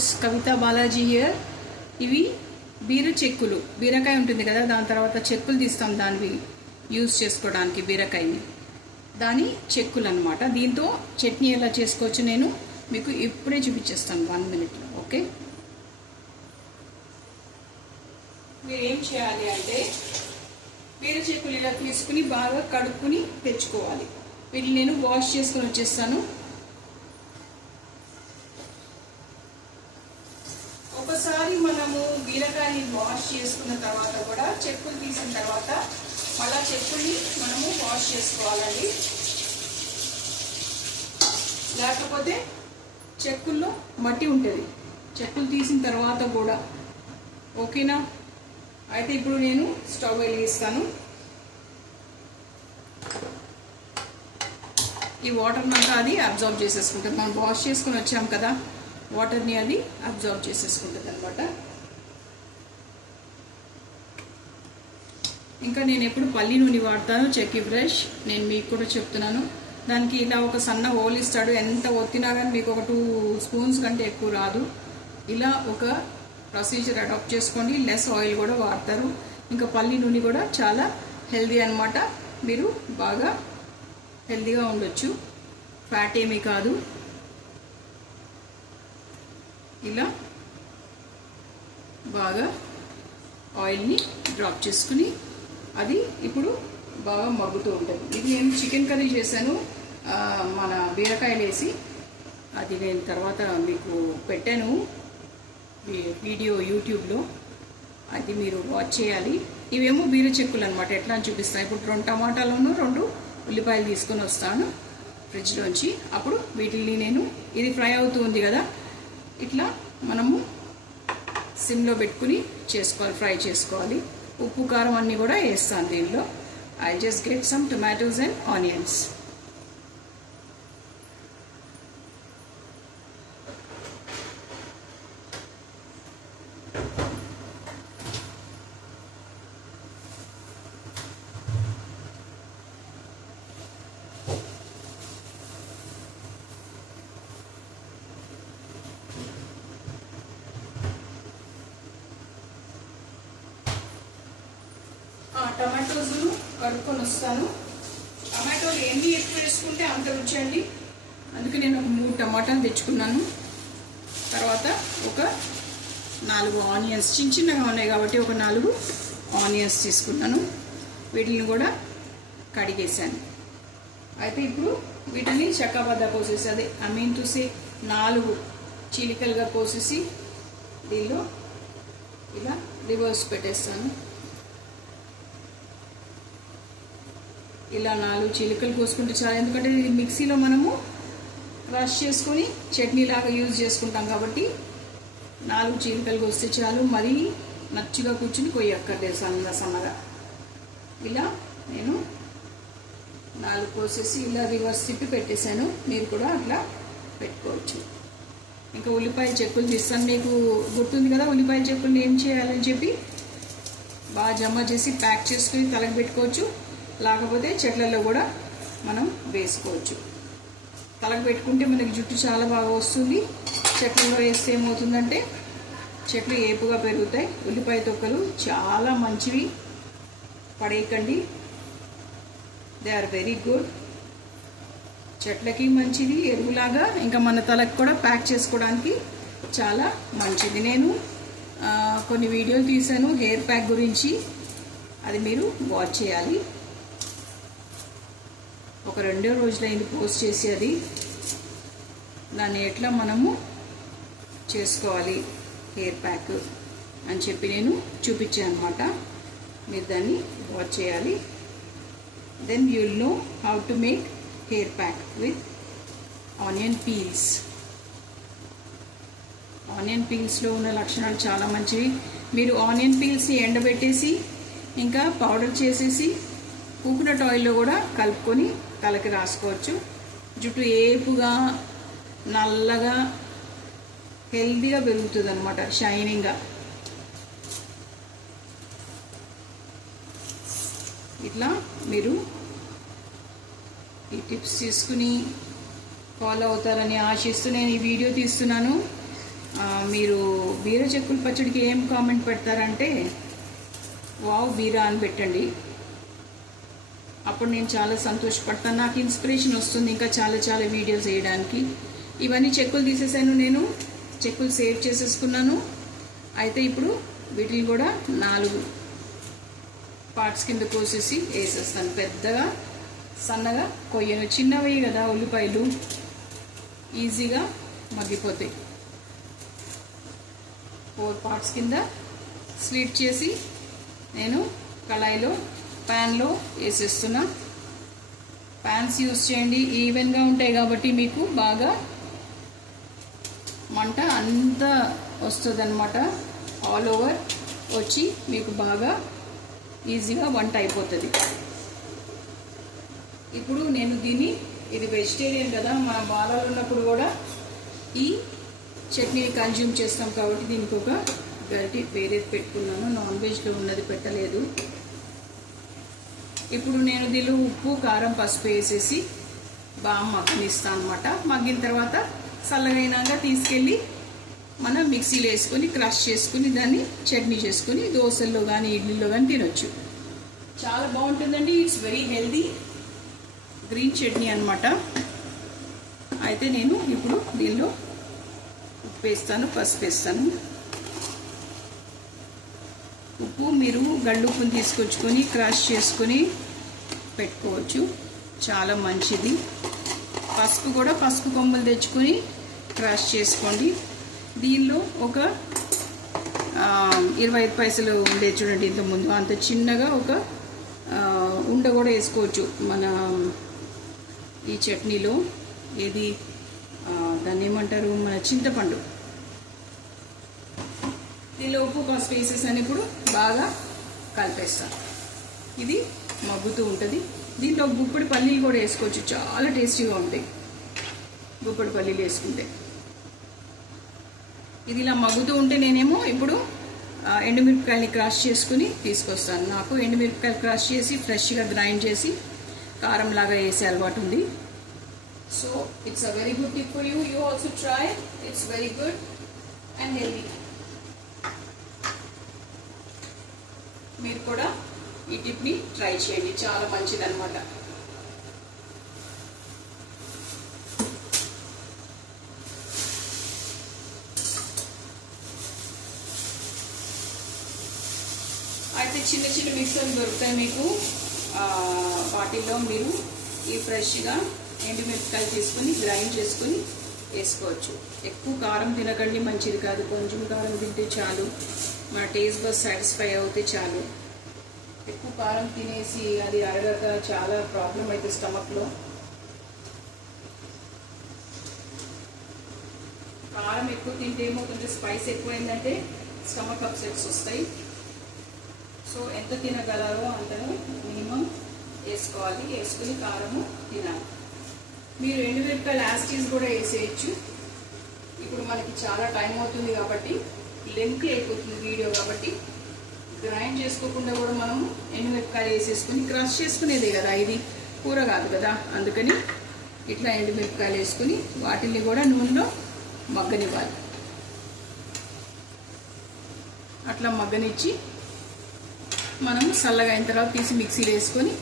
Viewers, Kavita Balaji here. ఇవి చెక్కులు, బీరకాయ ఉంటుంది కదా, దాని తర్వాత చెక్కులు తీస్తాం దానివి యూజ్ చేసుకోవడానికి. బీరకాయని దాని చెక్కులు అనమాట. దీంతో చట్నీ ఎలా చేసుకోవచ్చు నేను మీకు ఇప్పుడే చూపించేస్తాను 1 minute. ఓకే, మీరు ఏం చేయాలి అంటే చెక్కులు ఇలా తీసుకుని బాగా కడుక్కుని తెచ్చుకోవాలి. వీటిని నేను వాష్ చేసుకుని వచ్చేస్తాను. ఒకసారి మనము బీరకాయని వాష్ చేసుకున్న తర్వాత కూడా చెక్కులు తీసిన తర్వాత మళ్ళా చెక్కుల్ని మనము వాష్ చేసుకోవాలండి. లేకపోతే చెక్కుల్లో మట్టి ఉంటుంది చెక్కులు తీసిన తర్వాత కూడా. ఓకేనా? అయితే ఇప్పుడు నేను స్టవ్ వెలిగిస్తాను. ఈ వాటర్ని అంతా అది అబ్జర్వ్ చేసేసుకుంటుంది. మనం వాష్ చేసుకుని వచ్చాం కదా, వాటర్ని అది అబ్జర్వ్ చేసేసుకుంటుంది అనమాట. ఇంకా నేను ఎప్పుడు పల్లి నూనె వాడతాను, చెక్కి బ్రష్. నేను మీకు కూడా చెప్తున్నాను. దానికి ఇలా ఒక సన్న హోల్ ఇస్తాడు. ఎంత ఒత్తినా కానీ మీకు ఒక 2 spoons కంటే ఎక్కువ రాదు. ఇలా ఒక ప్రొసీజర్ అడాప్ట్ చేసుకోండి. లెస్ ఆయిల్ కూడా వాడతారు. ఇంకా పల్లి నూనె కూడా చాలా హెల్దీ అనమాట. మీరు బాగా హెల్దీగా ఉండొచ్చు, ఫ్యాట్ ఏమీ కాదు. ఇలా బాగా ఆయిల్ని డ్రాప్ చేసుకుని అది ఇప్పుడు బాగా మగ్గుతూ ఉంటుంది. ఇది నేను చికెన్ కర్రీ చేశాను మన బీరకాయలు వేసి. అది నేను తర్వాత మీకు పెట్టాను వీడియో యూట్యూబ్లో, అది మీరు వాచ్ చేయాలి. ఇవేమో చెక్కులు అనమాట. ఎట్లా అని చూపిస్తాను. ఇప్పుడు 2 టమాటాలను 2 ఉల్లిపాయలు తీసుకొని వస్తాను ఫ్రిడ్జ్లోంచి. అప్పుడు వీటిని నేను, ఇది ఫ్రై అవుతూ ఉంది కదా, ఇట్లా మనము సిమ్లో పెట్టుకుని చేసుకోవాలి, ఫ్రై చేసుకోవాలి. ఉప్పు కారం అన్నీ కూడా వేస్తాను దీనిలో. I just get some tomatoes and onions. Tomatoes కడుక్కొని వస్తాను. టమాటోలు ఎన్ని ఎక్కువ వేసుకుంటే అంత రుచి అండి. అందుకే నేను ఒక 3 టమాటాలు తెచ్చుకున్నాను. తర్వాత ఒక 4 ఆనియన్స్, చిన్నగా ఉన్నాయి కాబట్టి ఒక 4 ఆనియన్స్ తీసుకున్నాను. వీటిని కూడా కడిగేసాను. అయితే ఇప్పుడు వీటిని చక్కాబద్ద కోసేసి, అదే ఐ మీన్ టు సే 4 చీలికలుగా కోసేసి దీనిలో ఇలా రివర్స్ పెట్టేస్తాను. ఇలా 4 చీలికలు కోసుకుంటే చాలు. ఎందుకంటే ఇది మిక్సీలో మనము క్రష్ చేసుకొని చట్నీ లాగా యూజ్ చేసుకుంటాం కాబట్టి 4 చీలికలు కోస్తే చాలు. మరీ నచ్చుగా కూర్చుని కొయ్యక్కర్లేదు, సన్నగా. ఇలా నేను 4 కోసేసి ఇలా రివర్స్ తిప్పి పెట్టేశాను. మీరు కూడా అట్లా పెట్టుకోవచ్చు. ఇంకా ఉల్లిపాయ చెక్కులు తీస్తాను. మీకు గుర్తుంది కదా ఉల్లిపాయ చెక్కులు ఏం చేయాలని చెప్పి. బాగా జమ చేసి ప్యాక్ చేసుకుని తలకు పెట్టుకోవచ్చు. లేకపోతే చెట్లలో కూడా మనం వేసుకోవచ్చు. తలకు పెట్టుకుంటే మనకి జుట్టు చాలా బాగా వస్తుంది. చెట్లలో వేస్తే ఏమవుతుందంటే చెట్లు ఏపుగా పెరుగుతాయి. ఉల్లిపాయ తొక్కలు చాలా మంచివి, పడేయకండి. They are very good. చెట్లకి మంచిది ఎరువులాగా. ఇంకా మన తలకు కూడా ప్యాక్ చేసుకోవడానికి చాలా మంచిది. నేను కొన్ని వీడియోలు తీశాను హెయిర్ ప్యాక్ గురించి, అది మీరు వాచ్ చేయాలి. ఒక 2 రోజులైంది పోస్ట్ చేసి. అది దాన్ని ఎట్లా మనము చేసుకోవాలి హెయిర్ ప్యాక్ అని చెప్పి నేను చూపించాను అనమాట. మీరు దాన్ని వాచ్ చేయాలి. Then you will know how to make hair pack with onion peels. Onion పీల్స్లో ఉన్న లక్షణాలు చాలా మంచివి. మీరు ఆనియన్ పీల్స్ని ఎండబెట్టేసి ఇంకా పౌడర్ చేసేసి కోకోనట్ ఆయిల్లో కూడా కలుపుకొని తలకి రాసుకోవచ్చు. జుట్టు ఏపుగా నల్లగా హెల్దీగా పెరుగుతుంది అనమాట, షైనింగ్గా. ఇట్లా మీరు ఈ టిప్స్ తీసుకుని ఫాలో అవుతారని ఆశిస్తూ నేను ఈ వీడియో తీస్తున్నాను. మీరు బీర చెక్కుల పచ్చడికి ఏం కామెంట్ పెడతారంటే వావ్ బీరా అని పెట్టండి. అప్పుడు నేను చాలా సంతోషపడతాను, నాకు ఇన్స్పిరేషన్ వస్తుంది ఇంకా చాలా చాలా వీడియోస్ వేయడానికి. ఇవన్నీ చెక్కులు తీసేసాను, నేను చెక్కులు సేవ్ చేసేసుకున్నాను. అయితే ఇప్పుడు వీటిని కూడా 4 పార్ట్స్ కింద కోసేసి వేసేస్తాను. పెద్దగా సన్నగా కొయ్యను, చిన్నవి కదా ఉల్లిపాయలు, ఈజీగా మగ్గిపోతాయి. 4 పార్ట్స్ కింద స్లిట్ చేసి నేను కళాయిలో ప్యాన్లో వేసేస్తున్నా. ప్యాన్స్ యూస్ చేయండి, ఈవెన్గా ఉంటాయి కాబట్టి మీకు బాగా మంట అంతా వస్తుంది అన్నమాట. ఆల్ ఓవర్ వచ్చి మీకు బాగా ఈజీగా వంట అయిపోతుంది. ఇప్పుడు నేను ఇది వెజిటేరియన్ కదా, మన బాలాలు ఉన్నప్పుడు కూడా ఈ చట్నీని కన్జ్యూమ్ చేస్తాం కాబట్టి దీనికి ఒక గరిటె వేరేది పెట్టుకున్నాను, నాన్ వెజ్లో ఉన్నది పెట్టలేదు. ఇప్పుడు నేను దీనిలో ఉప్పు కారం పసుపు వేసేసి బాగా మగ్గనిస్తాను అన్నమాట. మగ్గిన తర్వాత చల్లగైనాక తీసుకెళ్ళి మనం మిక్సీలో వేసుకొని క్రష్ చేసుకుని దాన్ని చట్నీ చేసుకుని దోశల్లో కానీ ఇడ్లీలో కానీ తినొచ్చు. చాలా బాగుంటుందండి. It's very healthy green chutney అన్నమాట. అయితే నేను ఇప్పుడు దీనిలో ఉప్పు వేస్తాను, పసుపు వేస్తాను. ఉప్పు మీరు గళ్ళుప్పుని తీసుకొచ్చుకొని క్రష్ చేసుకొని పెట్టుకోవచ్చు, చాలా మంచిది. పసుపు కూడా పసుపు కొమ్మలు తెచ్చుకొని క్రష్ చేసుకోండి. దీనిలో ఒక 25 పైసలు ఉండే చూడండి, ఇంతకుముందు అంత చిన్నగా ఒక ఉండ కూడా వేసుకోవచ్చు మన ఈ చట్నీలో. ఏది దాన్ని ఏమంటారు, మన చింతపండు. దీనిలో ఉప్పు పసుపు వేసేసాను. ఇప్పుడు బాగా కలిపేస్తాను. ఇది మగ్గుతూ ఉంటుంది. దీంట్లో గుప్పిడి పల్లీలు కూడా వేసుకోవచ్చు, చాలా టేస్టీగా ఉంటాయి గుప్పిడి పల్లీలు వేసుకుంటే. ఇది ఇలా మగ్గుతూ ఉంటే నేనేమో ఇప్పుడు ఎండుమిరపకాయలని క్రష్ చేసుకుని తీసుకొస్తాను. నాకు ఎండుమిరపకాయలు క్రష్ చేసి ఫ్రెష్గా గ్రైండ్ చేసి కారంలాగా వేసే అలవాటు ఉంది. So it's a very good tip for you. You also try, it's very good and healthy. మీరు కూడా ఈ టిప్ని ట్రై చేయండి, చాలా మంచిది అన్నమాట. అయితే చిన్న చిన్న మిక్సర్లు దొరుకుతాయి మీకు, వాటిల్లో మీరు ఈ ఫ్రెష్గా ఎండుమిరపకాయలు తీసుకొని గ్రైండ్ చేసుకొని వేసుకోవచ్చు. ఎక్కువ కారం తినకండి, మంచిది కాదు. కొంచెం కారం తింటే చాలు, మన టేస్ట్ బస్ సాటిస్ఫై అవుతే చాలు. ఎక్కువ కారం తినేసి అది అరగక చాలా ప్రాబ్లం అవుతుంది స్టమక్లో. కారం ఎక్కువ తింటే ఏమవుతుంటే స్పైస్ ఎక్కువైందంటే స్టమక్ అప్సెట్స్ వస్తాయి. సో ఎంత తినగలరో అంతను మినిమం వేసుకోవాలి, వేసుకుని కారము తినాలి. మీరు ఎండుమిరపకాయలు యాస్టీస్ కూడా వేసేయచ్చు. ఇప్పుడు మనకి చాలా టైం అవుతుంది కాబట్టి, లెంత్ అయిపోతుంది వీడియో కాబట్టి, గ్రైండ్ చేసుకోకుండా కూడా మనము ఎండుమిరపకాయలు వేసేసుకుని క్రష్ చేసుకునేదే కదా, ఇది కూర కాదు కదా, అందుకని ఇట్లా ఎండుమిరపకాయలు వేసుకుని వాటిని కూడా నూనెలో మగ్గనివ్వాలి. అట్లా మగ్గనిచ్చి మనం చల్లగా అయిన తర్వాత తీసి మిక్సీలో వేసుకొని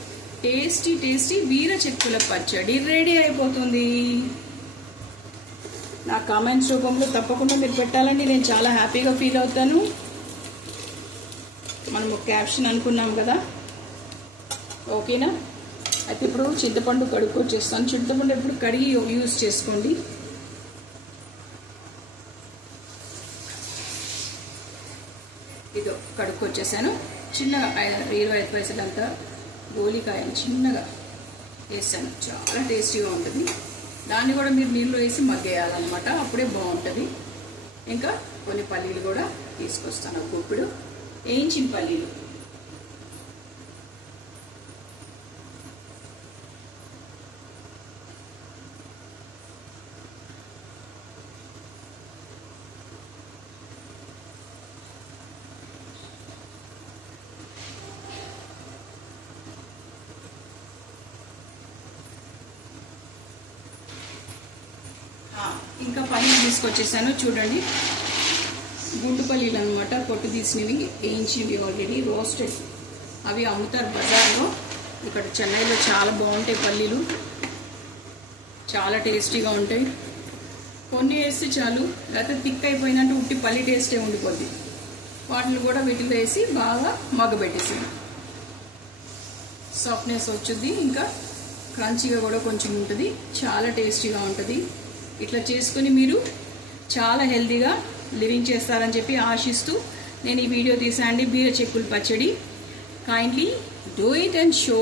టేస్టీ టేస్టీ బీర చెక్కుల పచ్చడి రెడీ అయిపోతుంది. నా కామెంట్స్ రూపంలో తప్పకుండా మీరు పెట్టాలండి, నేను చాలా హ్యాపీగా ఫీల్ అవుతాను. మనము క్యాప్షన్ అనుకున్నాం కదా, ఓకేనా? అయితే ఇప్పుడు చింతపండు కడుక్కొచ్చేస్తాను. చింతపండు ఎప్పుడు కడిగి యూజ్ చేసుకోండి. ఇదో కడుక్కొచ్చేసాను. చిన్నగా 25 పైసలంతా గోలికాయని చిన్నగా వేసాను, చాలా టేస్టీగా ఉంటుంది. దాన్ని కూడా మీరు నీళ్ళు వేసి మగ్గేయాలన్నమాట, అప్పుడే బాగుంటుంది. ఇంకా కొన్ని పల్లీలు కూడా తీసుకొస్తాను, గుప్పిడు వేయించిన పల్లీలు. ఇంకా పల్లీలు తీసుకొచ్చేసాను చూడండి. గుండు పల్లీలు అనమాట, పొట్టు తీసినవి, వేయించినవి ఆల్రెడీ రోస్టెడ్. అవి అమ్ముతారు బజార్లో. ఇక్కడ చెన్నైలో చాలా బాగుంటాయి పల్లీలు, చాలా టేస్టీగా ఉంటాయి. కొన్ని వేస్తే చాలు, లేకపోతే థిక్ అయిపోయినట్టు ఉట్టి పల్లి టేస్టే ఉండిపోద్ది. వాటిని కూడా వీటిలో వేసి బాగా మగ్గబెట్టేసి సాఫ్ట్నెస్ వచ్చుద్ది, ఇంకా క్రంచీగా కూడా కొంచెం ఉంటుంది, చాలా టేస్టీగా ఉంటుంది. ఇట్లా చేసుకుని మీరు చాలా హెల్తీగా లివింగ్ చేస్తారని చెప్పి ఆశిస్తూ నేను ఈ వీడియో తీసానండి. బీర చెక్కులు పచ్చడి. Kindly do it and show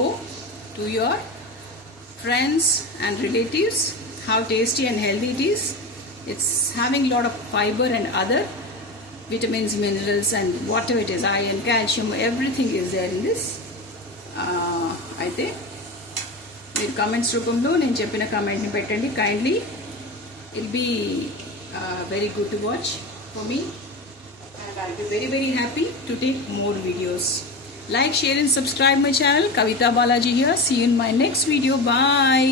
to your friends and relatives how tasty and healthy it is. It's having a lot of fiber and other vitamins, minerals and whatever it is, iron, calcium, everything is there in this. అయితే మీరు comments రూపంలో నేను చెప్పిన కామెంట్ని పెట్టండి. Kindly ill be very good to watch for me and I'll be very very happy to take more videos. Like, share and subscribe my channel. Kavita Balaji here. See you in my next video. Bye.